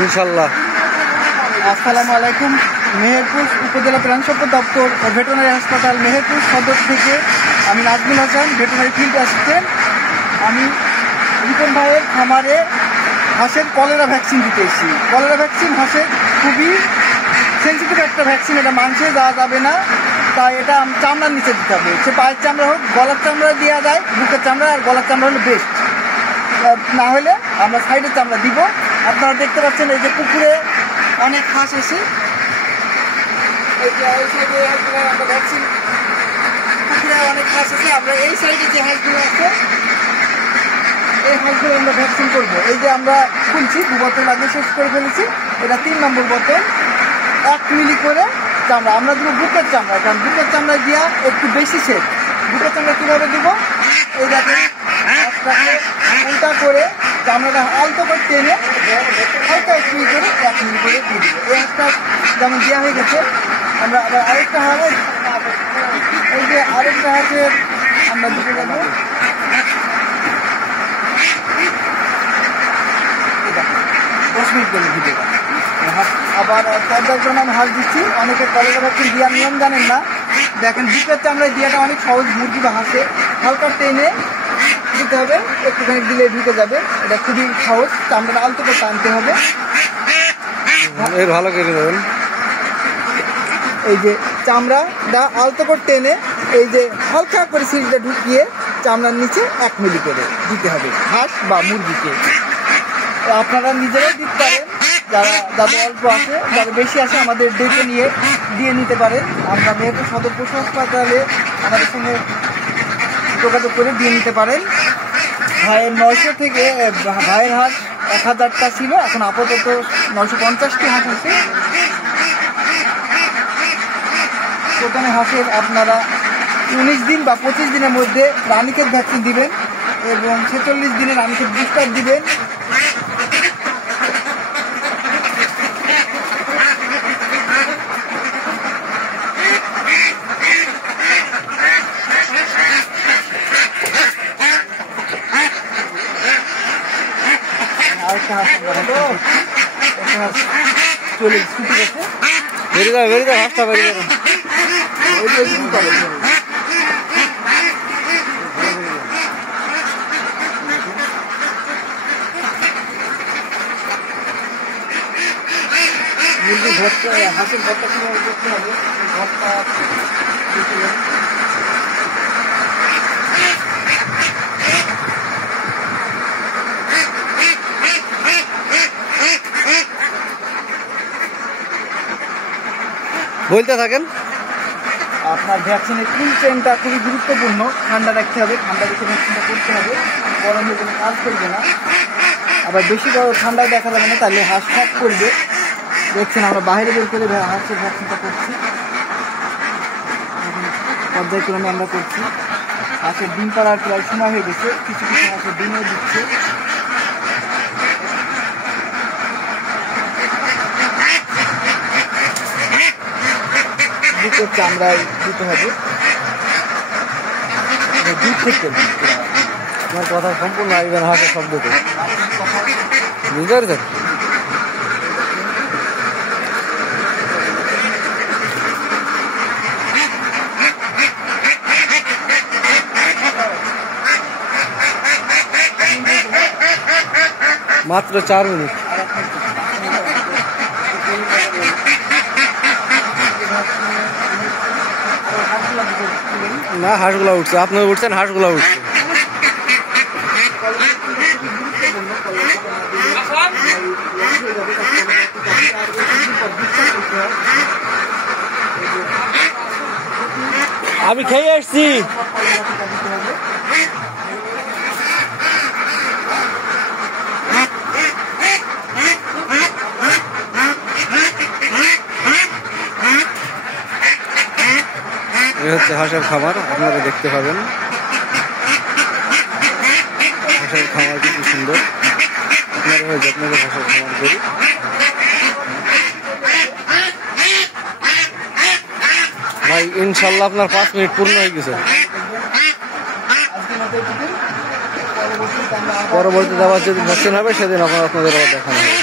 ইনশাল্লাহ। আসসালামু আলাইকুম। মেহেরপুর উপজেলা প্রাণী সম্পদ দপ্তর ও ভেটেরিনারি হাসপাতাল মেহেরপুর সদর থেকে আমি Nazmul Hasan, veterinary field assistant. আমি রিপন ভাইয়ের খামারে হাঁসের কলেরা ভ্যাকসিন দিতে এসেছি। কলেরা ভ্যাকসিন হাঁসের খুবই সেন্সিটিভ একটা ভ্যাকসিন, এটা মাংসে দেওয়া যাবে না, তাই এটা চামড়ার নিচে দিতে হবে। সে পায়ের চামড়া হোক, গলার চামড়া দেওয়া যায়, বুকের চামড়া আর গলার চামড়া হলো বেস্ট, না হলে আমরা সাইডের চামড়া দিব। আপনারা দেখতে পাচ্ছেন এই যে পুকুরে অনেক হাঁস আছে, এই সাইডে আমরা ভ্যাকসিন, পুকুরে অনেক হাঁস আছে, আমরা এই সাইডে যে হাঁসগুলো আছে এই হাঁসগুলো আমরা ভ্যাকসিন করবো। এই যে আমরা খুলছি, 2 বোতল আগে শেষ করে ফেলেছি, এটা 3 নম্বর বোতল। 1 মিলি করে চামড়া আমরা দেবো, বুকের চামড়া, কারণ বুকের চামড়া দিয়া একটু বেশি সেট। বুকের চামড়া কীভাবে দিব, এই দেখেন উল্টা করে চামড়াটা আলতো করে টেনে হালকা 1 মিলি করে 1 মিলি করে দিয়ে দিব। এই একটা যেমন দেওয়া হয়ে গেছে। আমরা আবার আরেকটা হাঁস, এই যে আরেকটা হাঁসের আমরা দিতে যাবো, 10 মিনিট করে দিতে যাবো। আবার পর্যায়ক্রমে আমি হাঁস দিচ্ছি। অনেকে কলেরা ভ্যাকসিন দেওয়ার নিয়ম জানেন না, দেখেন বুকের চামড়ায় দেওয়াটা অনেক সহজ, মুরগি বা হাঁসে হালকা টেনে দিতে হবে, একটুখানি দিলে ঢুকে যাবে, এটা খুবই সহজ। চামড়াটা আলতো করে টানতে হবে, ভালো করে দেবেন। এই যে চামড়াটা আলতো করে টেনে এই যে হালকা করে সিলটা ঢুকিয়ে চামড়ার নিচে 1 মিলি করে দিতে হবে হাঁস বা মুরগিকে। আপনারা নিজেরাও দিতে পারেন, যাদের অল্প আছে, যারা বেশি আছে আমাদের ডেকে নিয়ে দিয়ে নিতে পারেন। আমরা মেহেরপুর সদর পশু হাসপাতালে আমাদের সঙ্গে যোগাযোগ করে দিয়ে নিতে পারেন। ভাইয়ের 900 থেকে ভাইয়ের হাঁস 1000টা ছিল, এখন আপাতত 950টি হাঁস আছে। প্রথমে হাঁসের আপনারা 19 দিন বা 25 দিনের মধ্যে রানীক্ষেত ভ্যাকসিন দিবেন এবং 46 দিনে রানীক্ষেত বুস্টার দিবেন। আরেকটা হাঁস চলে ছুটি গেছে, বেরিয়ে যাবে হাঁসটা, বেরিয়ে যাবে। মুরগি ঘরটা, হাঁসের ঘরটা কীভাবে করতে হবে, ঘরটা বলতে থাকেন। আপনার ভ্যাকসিনের কুল চেনটা খুবই গুরুত্বপূর্ণ, ঠান্ডা রাখতে হবে, ঠান্ডা রেখে ভ্যাকসিনটা করতে হবে, গরমে কোনো কাজ করবে না। আবার বেশি বড় ঠান্ডায় দেখা যাবে না, তাহলে হাঁস শক করবে। দেখছেন আমরা বাইরে বের করে হাঁসের ভ্যাকসিনটা করছি, পর্যায়ক্রমে আমরা করছি। হাঁসের ডিম পাড়ার প্রায় সময় হয়ে গেছে, কিছু কিছু হাঁসের ডিমও দিচ্ছে। বুকের চামড়ায় দিতে হবে, দুধ থেকে আপনার কথা সম্পূর্ণ আসবে না হাঁসের শব্দতে, বুঝতে পারছেন? মাত্র 4 মিনিট। না, হাঁসগুলা উঠছে, আপনার উঠছেন, হাঁসগুলা উঠছে। আমি খেয়ে আসছি। এই হচ্ছে হাঁসের খামার, আপনারা দেখতে পাবেন হাঁসের খামারটি কি সুন্দর। আপনারা যত্ন করে হাঁসের খামার করি। ভাই ইনশাল্লাহ আপনার 5 মিনিট পূর্ণ হয়ে গেছে। পরবর্তীতে আবার যেদিন ভ্যাকসিন হবে সেদিন আপনাদের আবার দেখানো হবে।